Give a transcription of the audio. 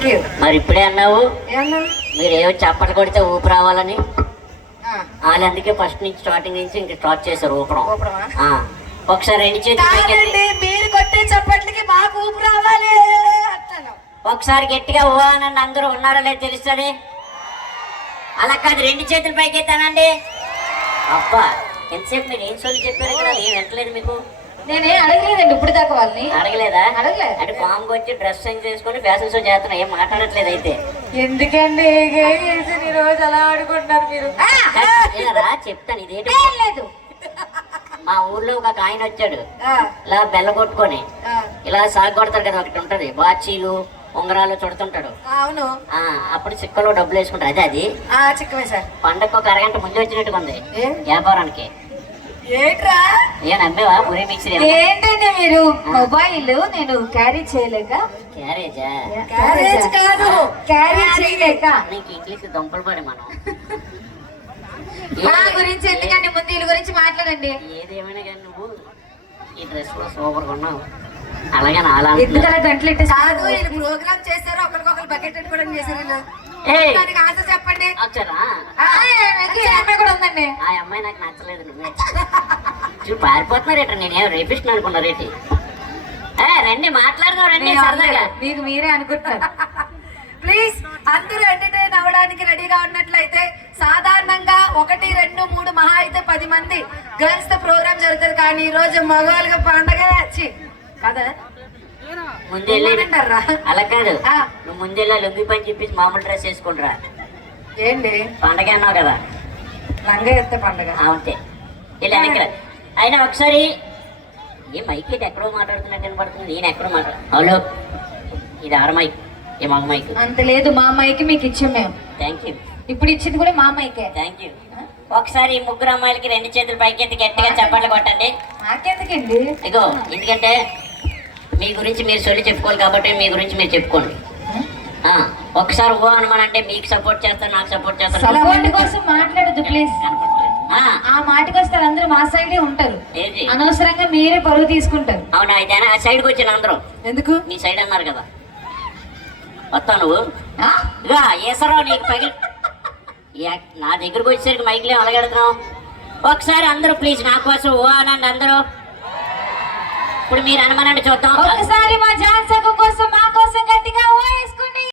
Thank you. మరి ఇప్పుడే అన్నావు ఏమన్నా మీరు ఏమో చప్పట్లు కొడితే ఊపు రావాలని. వాళ్ళు అందుకే ఫస్ట్ నుంచి స్టార్టింగ్ నుంచి ఇంకా స్టార్ట్ చేశారు ఊపడం. ఒకసారి రెండు చేతులు కాదండి, మీరు కొట్టే చప్పట్లకి మాకు ఊపు రావాలి అంటాను. ఒకసారి గట్టిగా ఊ అనండి, అందరూ ఉన్నారో లేదో తెలుస్తుంది. అలా కాదు, రెండు చేతులు పైకెత్తానండి. అబ్బా ఎంతసేపు మీరు ఏం సోలు చెప్పారు ఇక్కడ, ఏం వింటలేదు మీకు. నేనే అడగలేదండి ఇప్పుడు దాకా వాళ్ళని. అడగలేదా? అడగలేదు. అంటే ఫామ్కి వచ్చి డ్రెస్ చేంజ్ చేసుకొని ఫ్యాషన్ షో చేస్తున్నా, ఏం మాట్లాడట్లేదు అయితే. ఎందుకండి ఈ రోజు అలా ఆడుకుంటున్నారు మీరు? ఏరా చెప్తాను, ఇదేంటి లేదు, మా ఊర్లో ఒక ఆయన వచ్చాడు, ఇలా బెల్ల కొట్టుకొని ఇలా సాగు కొడతాడు కదా, ఒకటి ఉంటది బాచీలు ఉంగరాలు చుడుతుంటాడు. అవును. అప్పుడు చిక్కలో డబ్బులు వేసుకుంటారు. అదే అది చిక్కమే సార్. పండగ ఒక అరగంట ముందు వచ్చినట్టుగా ఉంది వ్యాపారానికి. ఏంట్రా ఏం అమ్మేవా పూరి మిక్సర్? ఏంటంటే మీరు మొబైల్ నేను క్యారీ చేయలేక. క్యారేజా? క్యారేజ్ కాదు, క్యారీ చేయలేక. నీకు ఇంగ్లీష్ దుంపలు పడి మనం. మా గురించి ఎందుకంటే ముందు వీళ్ళ గురించి మాట్లాడండి. ఏదేమైనా కానీ నువ్వు ఈ డ్రెస్ లో సూపర్ గా ఉన్నావు. అలాగే ఎందుకలా గంటలు ఇట్టే కాదు, వీళ్ళు ప్రోగ్రామ్ చేశారు, ఒకరికొకరు బకెట్ కూడా చేశారు. వీళ్ళు దానికి ఆన్సర్ చెప్పండి. వచ్చారా? అమ్మాయి కూడా ఉందండి. ఆ అమ్మాయి నాకు నచ్చలేదు. నువ్వే చూడు పారిపోతున్నారు ఎట్లా, నేనేం రేపిస్తున్నాను అనుకున్నా రేటి. రండి మాట్లాడదాం రండి సరదాగా. మీకు మీరే అనుకుంటారు. ప్లీజ్ అందరూ ఎంటర్టైన్ అవ్వడానికి రెడీగా ఉన్నట్లయితే సాధారణంగా 1, 2, 3 మహా అయితే 10 మంది గర్ల్స్ తో ప్రోగ్రామ్ జరుగుతుంది. కానీ ఈ రోజు మగవాళ్ళగా పండగ వచ్చి కదా ముందెళ్ళి. అలా కాదు, నువ్వు ముందెళ్ళా లొంగి పని చెప్పేసి మామూలు డ్రెస్ వేసుకుంటారా ఏంటి పండగ అన్నావు కదా, లంగా ఎత్తే పండగ అంతే. ఇలా ఇక్కడ అయినా ఒకసారి ఏ మైక్ అయితే ఎక్కడో మాట్లాడుతున్నట్టు వినపడుతుంది, నేను ఎక్కడో హలో, ఇది ఆడ మైక్, ఏ మగ మైక్ అంత లేదు. మా అమ్మాయికి మీకు ఇచ్చాం మేము. Thank you. ఇప్పుడు ఇచ్చింది కూడా మా అమ్మాయికే. Thank you. ఒకసారి ఈ ముగ్గురు అమ్మాయిలకి రెండు చేతులు పైకెత్తి గట్టిగా చప్పట్లు కొట్టండి. నాకెందుకండి? ఇగో ఎందుకంటే మీ గురించి మీరు సొల్లి చెప్పుకోవాలి కాబట్టి మీ గురించి మీరు చెప్పుకోండి. ఒకసారి ఓ అనమానంటే మీకు సపోర్ట్ చేస్తారు, నాకు సపోర్ట్ చేస్తారు. సపోర్ట్ కోసం మాట్లాడద్దు ప్లీజ్. ఆ మాటకి వస్తారు, అందరూ మా సైడే ఉంటారు. అనవసరంగా మీరే పరువు తీసుకుంటారు. అవునా? అయితే ఆ సైడ్కి వచ్చిన అందరూ ఎందుకు మీ సైడ్ అన్నారు కదా, వస్తావు నువ్వు. ఇగా ఏసరావు నీకు పగిలి నా దగ్గరకు వచ్చేసరికి మైక్లే అలగెడుతున్నావు. ఒకసారి అందరూ ప్లీజ్ నా కోసం ఓ అనండి అందరూ. ఇప్పుడు మీరు అనమనండి చూద్దాం. ఒకసారి మా జాన్సన్ కోసం మా కోసం గట్టిగా ఓ